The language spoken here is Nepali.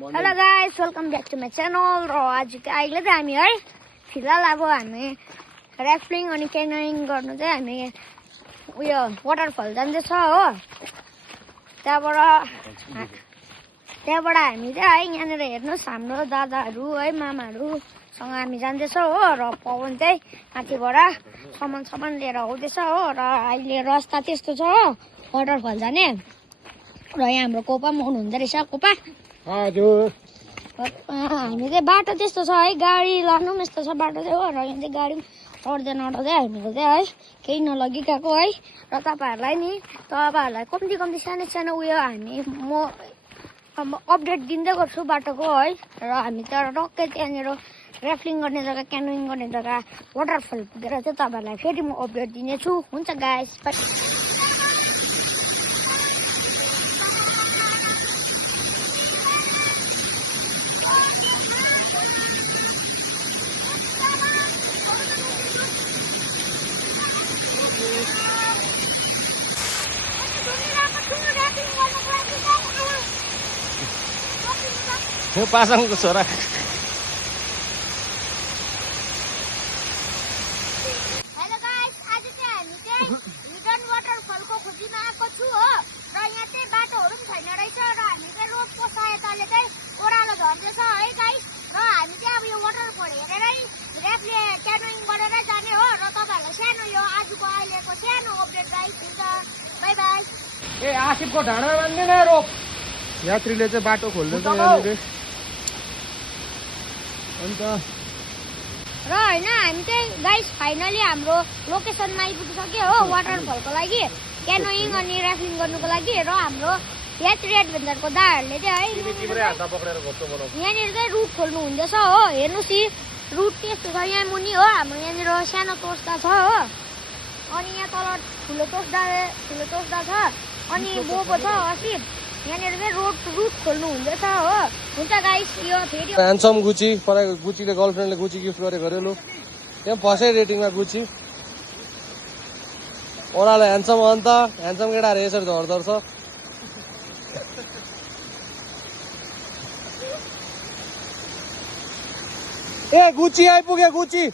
hello guys welcome back to my channel र आज अहिले चाहिँ हामी है फिलहाल अब हामी ऱ्याफ्टिङ अनि क्यानोइङ गर्नु चाहिँ हामी उयो वाटरफल जाँदैछ हो त्यहाँबाट हामी चाहिँ है यहाँनिर हेर्नुहोस् हाम्रो दादाहरू है मामाहरूसँग हामी जाँदैछौँ हो र पवन चाहिँ माथिबाट सामान लिएर आउँदैछ हो र अहिले रस्ता त्यस्तो छ हो वाटरफल जाने र यहाँ हाम्रो कोपा पनि आउनुहुँदो रहेछ कोपा हजुर हामी चाहिँ बाटो त्यस्तो छ है गाडी लानु पनि यस्तो छ बाटो चाहिँ हो र यहाँ चाहिँ गाडी अड्दै हामीले चाहिँ है केही नलगी गएको है र तपाईँहरूलाई कम्ती सानो उयो म अपडेट दिँदै गर्छु बाटोको है र हामी त टक्कै त्यहाँनिर ऱ्याफ्टिङ गर्ने जग्गा क्यानोइङ गर्ने जग्गा वाटरफल पुगेर चाहिँ तपाईँहरूलाई फेरि म अपडेट दिनेछु हुन्छ गाइस पासाङको छोरा हेलो गाइस आज चाहिँ हामी चाहिँ हिडन वाटरफलको खोजीमा आएको छु हो र यहाँ चाहिँ बाटोहरू पनि छैन रहेछ र हामी चाहिँ रोडको सहायताले चाहिँ ओह्रालो झर्दैछ है गाइस र हामी चाहिँ अब यो वाटरफल हेरेरै क्यानोइङ गरेर जाने हो र तपाईँहरूलाई सानो यो आजको अहिलेको सानो अपडेट गाइस हुन्छ बाई बाई ए आसिफको ढाँडा मान्दैन रोक यात्रीले चाहिँ बाटो खोल्दैछ यहाँनिर अन्त र होइन हामी चाहिँ गाइस फाइनली हाम्रो लोकेसनमा आइपुगिसक्यो हो वाटरफलको लागि क्यानोइङ अनि ऱ्याफ्टिङ गर्नुको लागि र हाम्रो यात्री एडभेन्चरको दाहरूले चाहिँ है यहाँनिर चाहिँ रुट खोल्नु हुँदैछ हो हेर्नुहोस् यी रुट त्यस्तो छ यहाँ मुनि हो हाम्रो यहाँनिर सानो तोस्दा छ हो अनि यहाँ तल ठुलो तोस्दा छ अनि बोबो छ असिफ यहाँनिर चाहिँ रुट खोल्नु हुँदैछ हो हुन्छ गाइस यो फेरि ह्यान्डसम गुची गुचीले गर्लफ्रेन्डले गुची गिफ्ट गरेको अरे लु त्यहाँ फर्स्टै रेटिङमा गुची ओह्रालो ह्यान्डसम अन्त ह्यान्डसम केटाहरू यसरी झर्दो छ ए गुची आइपुग्यो गुची